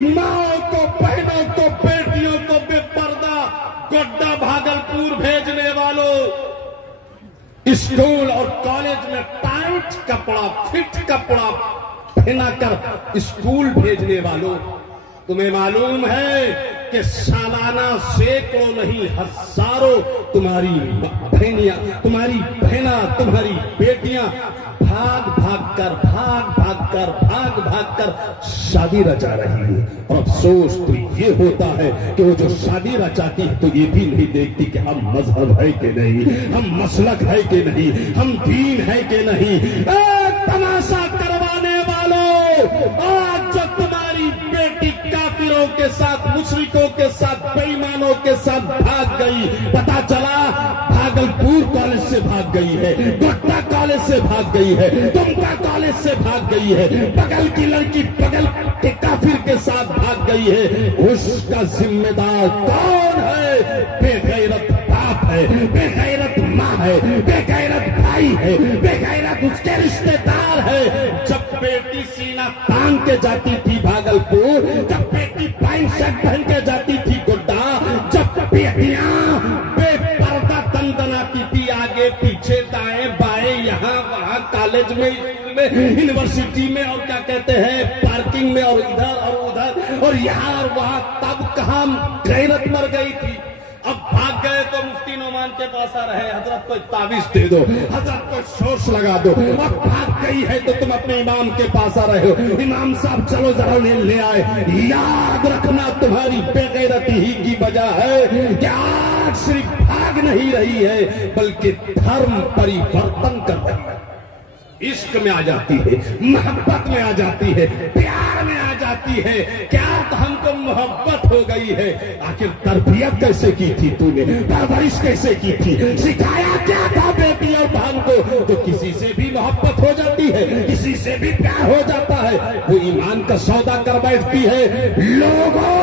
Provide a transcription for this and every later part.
माओ को, बहनों को, बेटियों को बेपर्दा गोड्डा भागलपुर भेजने वालों, स्कूल और कॉलेज में टाइट कपड़ा, फिट कपड़ा पहनाकर स्कूल भेजने वालों, तुम्हें मालूम है कि सालाना सैकड़ों नहीं हजारों तुम्हारी बहनियां, तुम्हारी बहना, तुम्हारी बेटियां भाग भाग कर शादी रचा रही है। और अफसोस तो ये होता है कि वो जो शादी रचाती है तो ये भी नहीं देखती कि हम मजहब है कि नहीं, हम मसलक है कि नहीं, हम दीन है कि नहीं। तमाशा करवाने वालों, आज जो तुम्हारी बेटी काफिरों के साथ, मुशरिकों के साथ, बेईमानों के साथ भाग गई, पता चला भागलपुर कॉलेज से भाग गई है, गोड्डा कॉलेज से भाग गई है, दुमका कॉलेज से भाग गई है, बगल की लड़की बगल के काफिर के साथ भाग गई है। उसका जिम्मेदार कौन है? बेगैरत बाप है, बेगैरत माँ है, बेगैरत भाई है, बेगैरत उसके रिश्तेदार है। जब बेटी सीना तान के जाती थी भागलपुर, जब बेटी पैंट शर्ट पहन के जाती थी गोड्डा, जब बेटियां बेपर्दा दंदनाती थी आगे पीछे दाएं बाएं, यहाँ वहाँ, कॉलेज में, यूनिवर्सिटी में, और क्या कहते हैं पार्किंग में, और इधर और उधर और यहाँ और वहाँ, तब कहाँ गैरत मर गई थी। अब भाग गए तो मुफ्ती नोमान के पास आ रहे, हजरत को ताबीज दे दो, हजरत को शोष लगा दो। अब भाग गई है तो तुम अपने इमाम के पास आ रहे हो, इमाम साहब चलो जरा उन्हें ले आए। याद रखना तुम्हारी बेगैरती ही की वजह है कि आज सिर्फ भाग नहीं रही है बल्कि धर्म परिवर्तन कर रही है। इश्क में आ जाती है, मोहब्बत में आ जाती है, प्यार में आ जाती है। क्या तो हमको मोहब्बत हो गई है? आखिर तरबियत कैसे की थी तूने, परवरिश कैसे की थी, सिखाया क्या था बेटी और बहन को? तो किसी से भी मोहब्बत हो जाती है, किसी से भी प्यार हो जाता है, वो ईमान का सौदा कर बैठती है। लोगों,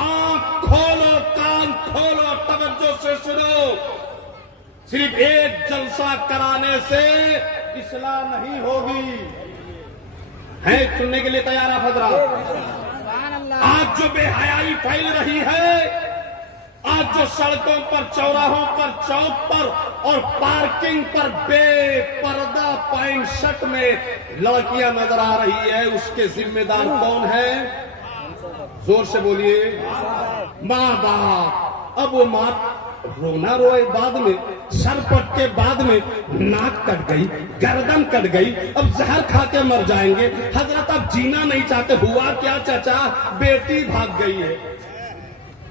आंख खोलो, कान खोलो, तवज्जो से सुनो। सिर्फ एक जलसा कराने से इस्लाह नहीं होगी। है सुनने के लिए तैयार आप हजरात? आज जो बेहयाई फैल रही है, आज जो सड़कों पर, चौराहों पर, चौक पर और पार्किंग पर बेपर्दा पैंट शर्ट में लड़कियां नजर आ रही है, उसके जिम्मेदार कौन है? जोर से बोलिए। माँ बाप। अब वो माँ रोना रोए बाद में, सर पट के बाद में नाक कट गई, गर्दन कट गई, अब जहर खा के मर जाएंगे। हजरत अब जीना नहीं चाहते। हुआ क्या चाचा? बेटी भाग गई है।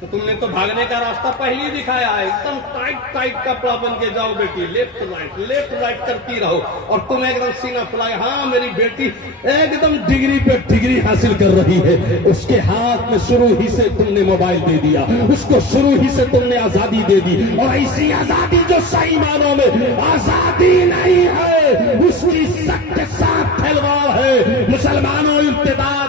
तो तुमने तो भागने का रास्ता पहले ही दिखाया है, एकदम टाइट कपड़ा बन के जाओ बेटी, लेफ्ट राइट करती रहो, और तुम एकदम सीना फुलाए। हाँ मेरी बेटी एकदम डिग्री पे डिग्री हासिल कर रही है। उसके हाथ में शुरू ही से तुमने मोबाइल दे दिया, उसको शुरू ही से तुमने आजादी दे दी, और ऐसी आजादी जो सही मानों में आजादी नहीं है, उसकी सख्त के साथ खिलवाड़ है। मुसलमानों, इब्तिदा